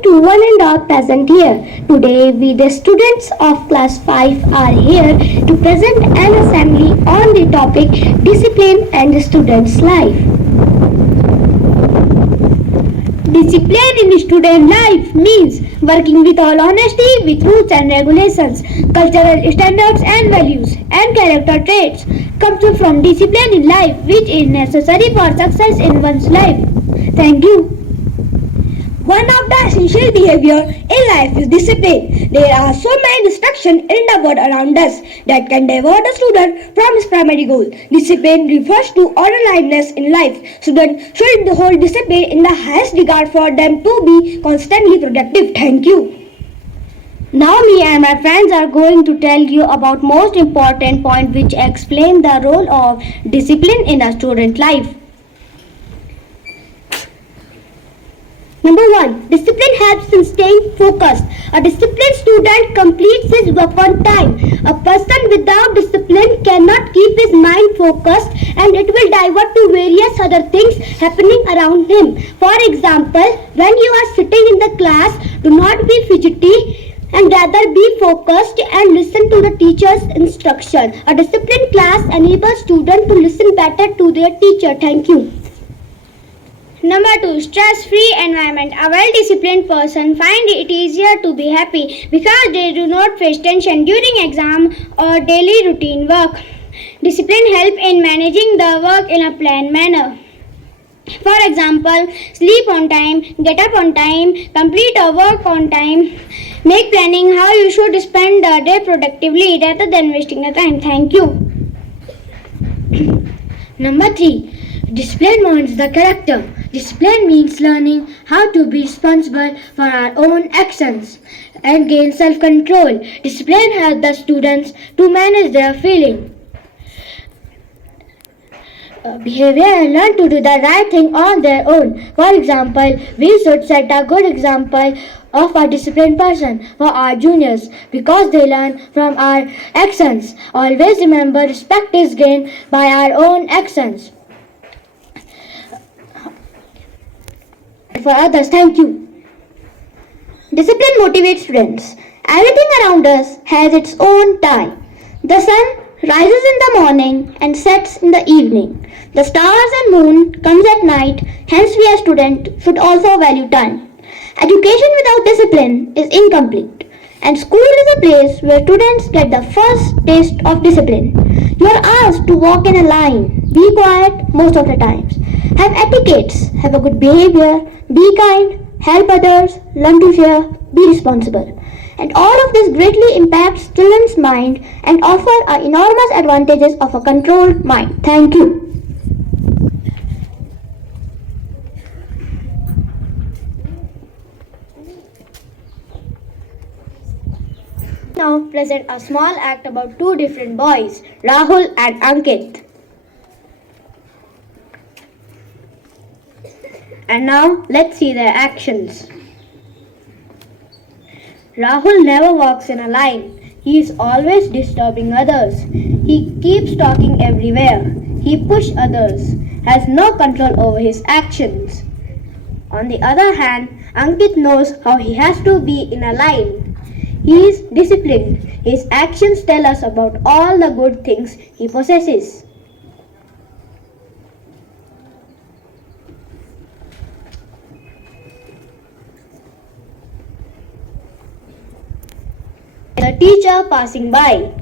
morning to one and all present here. Today we the students of class 5 are here to present an assembly on the topic discipline and the student's life. Discipline in student life means working with all honesty with rules and regulations, cultural standards and values, and character traits comes from discipline in life which is necessary for success in one's life. Thank you. One of the essential behavior in life is discipline. There are so many distractions in the world around us that can divert a student from his primary goal. Discipline refers to orderliness in life. Students should hold discipline in the highest regard for them to be constantly productive. Thank you. Now me and my friends are going to tell you about most important point which explain the role of discipline in a student life. Number 1. Discipline helps in staying focused. A disciplined student completes his work on time. A person without discipline cannot keep his mind focused and it will divert to various other things happening around him. For example, when you are sitting in the class, do not be fidgety and rather be focused and listen to the teacher's instruction. A disciplined class enables students to listen better to their teacher. Thank you. Number 2. Stress-free environment. A well-disciplined person finds it easier to be happy because they do not face tension during exam or daily routine work. Discipline helps in managing the work in a planned manner. For example, sleep on time, get up on time, complete a work on time, make planning how you should spend the day productively rather than wasting the time. Thank you. Number 3. Discipline molds the character. Discipline means learning how to be responsible for our own actions and gain self-control. Discipline helps the students to manage their feelings, behavior and learn to do the right thing on their own. For example, we should set a good example of a disciplined person for our juniors because they learn from our actions. Always remember, respect is gained by our own actions. For others, thank you. Discipline motivates students. Everything around us has its own time. The sun rises in the morning and sets in the evening. The stars and moon comes at night. Hence, we as students should also value time. Education without discipline is incomplete. And school is a place where students get the first taste of discipline. You are asked to walk in a line. Be quiet most of the times. Have etiquettes. Have a good behavior. Be kind. Help others. Learn to share. Be responsible. And all of this greatly impacts children's mind and offer enormous advantages of a controlled mind. Thank you. Now present a small act about two different boys, Rahul and Ankit. And now let's see their actions. Rahul never walks in a line. He is always disturbing others. He keeps talking everywhere. He pushes others, has no control over his actions. On the other hand, Ankit knows how he has to be in a line. He is disciplined. His actions tell us about all the good things he possesses. The teacher passing by.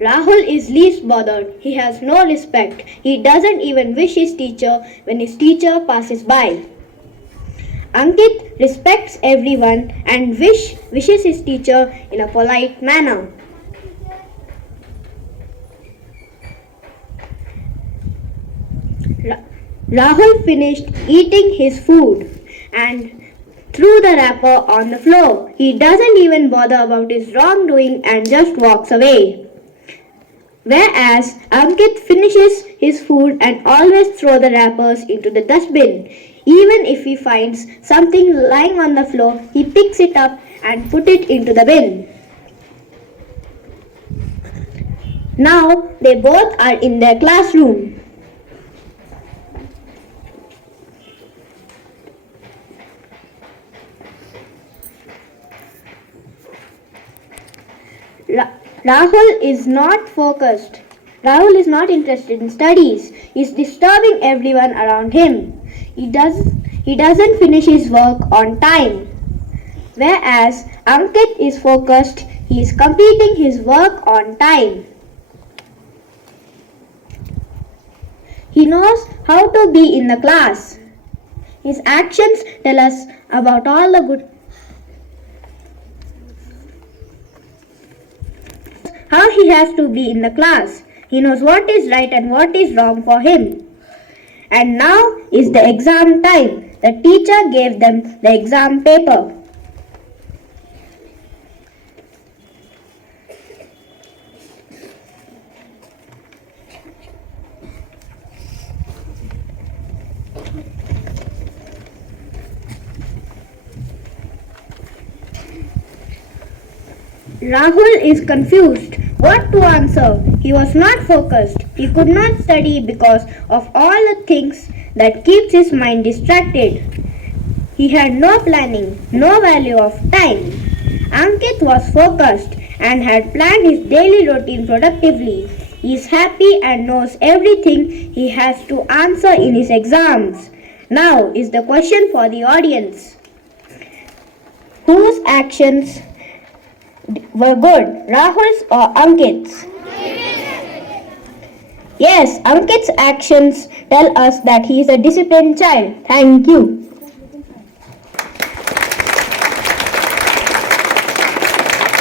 Rahul is least bothered. He has no respect. He doesn't even wish his teacher when his teacher passes by. Ankit respects everyone and wishes his teacher in a polite manner. Rahul finished eating his food and threw the wrapper on the floor. He doesn't even bother about his wrongdoing and just walks away. Whereas Ankit finishes his food and always throws the wrappers into the dustbin. Even if he finds something lying on the floor, he picks it up and puts it into the bin. Now they both are in their classroom. Rahul is not focused. Rahul is not interested in studies. He is disturbing everyone around him. He doesn't finish his work on time. Whereas Ankit is focused, he is completing his work on time. He knows how to be in the class. His actions tell us about all the good how he has to be in the class. He knows what is right and what is wrong for him. And now is the exam time. The teacher gave them the exam paper. Rahul is confused. What to answer? He was not focused. He could not study because of all the things that keeps his mind distracted. He had no planning, no value of time. Ankit was focused and had planned his daily routine productively. He is happy and knows everything he has to answer in his exams. Now is the question for the audience. Whose actions were good, Rahul's or Ankit's? Yes, Ankit's actions tell us that he is a disciplined child. Thank you.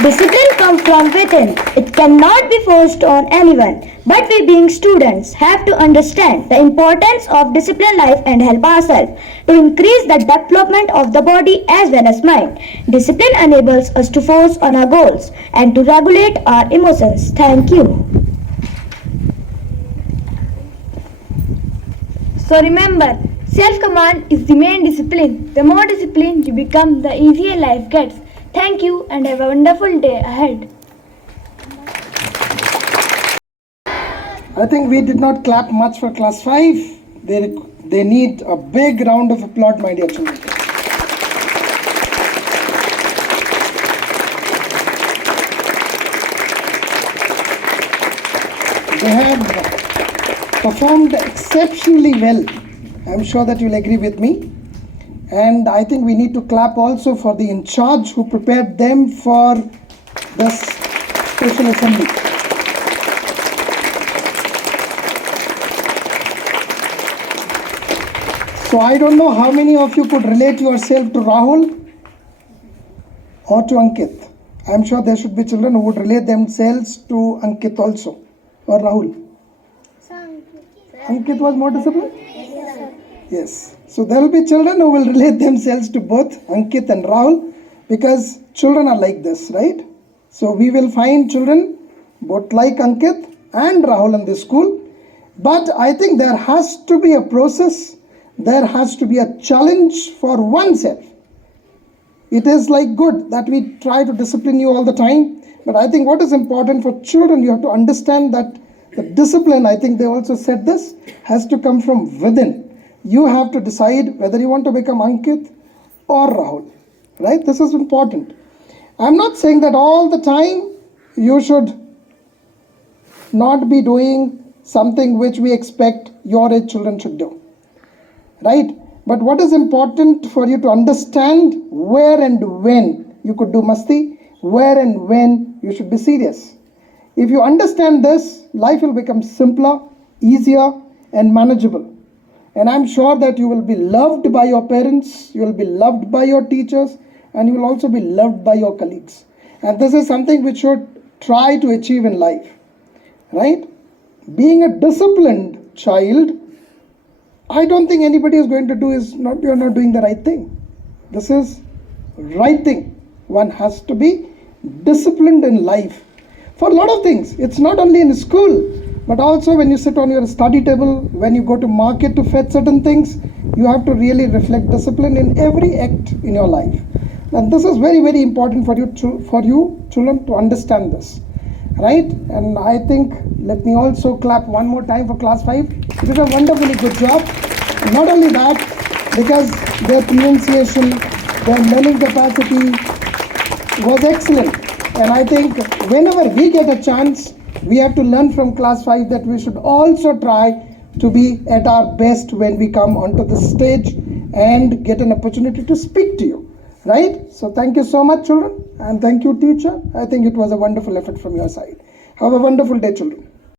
Discipline comes from within. It cannot be forced on anyone. But we being students have to understand the importance of disciplined life and help ourselves to increase the development of the body as well as mind. Discipline enables us to focus on our goals and to regulate our emotions. Thank you. So remember, self-command is the main discipline. The more disciplined you become, the easier life gets. Thank you and have a wonderful day ahead. I think we did not clap much for class 5. They need a big round of applause, my dear children. They have performed exceptionally well. I'm sure that you'll agree with me. And I think we need to clap also for the in charge who prepared them for this special assembly. So I don't know how many of you could relate yourself to Rahul or to Ankit. I'm sure there should be children who would relate themselves to Ankit also, or Rahul. Ankit was more disciplined? Yes. So there will be children who will relate themselves to both Ankit and Rahul, because children are like this, right? So we will find children both like Ankit and Rahul in this school. But I think there has to be a process. There has to be a challenge for oneself. It is like good that we try to discipline you all the time. But I think what is important for children, you have to understand that the discipline, I think they also said this, has to come from within. You have to decide whether you want to become Ankit or Rahul, right? This is important. I'm not saying that all the time you should not be doing something which we expect your age children should do, right? But what is important for you to understand where and when you could do masti, where and when you should be serious. If you understand this, life will become simpler, easier and manageable. And I'm sure that you will be loved by your parents, you will be loved by your teachers, and you will also be loved by your colleagues. And this is something which you should try to achieve in life, right? Being a disciplined child, I don't think anybody is going to do is not, you're not doing the right thing. This is right thing. One has to be disciplined in life for a lot of things. It's not only in school, but also when you sit on your study table, when you go to market to fetch certain things, you have to really reflect discipline in every act in your life. And this is very, very important for you children to understand this. right? And I think, let me also clap one more time for class 5. You did a wonderfully good job. And not only that, because their pronunciation, their learning capacity was excellent. And I think whenever we get a chance, we have to learn from class 5 that we should also try to be at our best when we come onto the stage and get an opportunity to speak to you, right? So thank you so much, children, and thank you, teacher. I think it was a wonderful effort from your side. Have a wonderful day, children.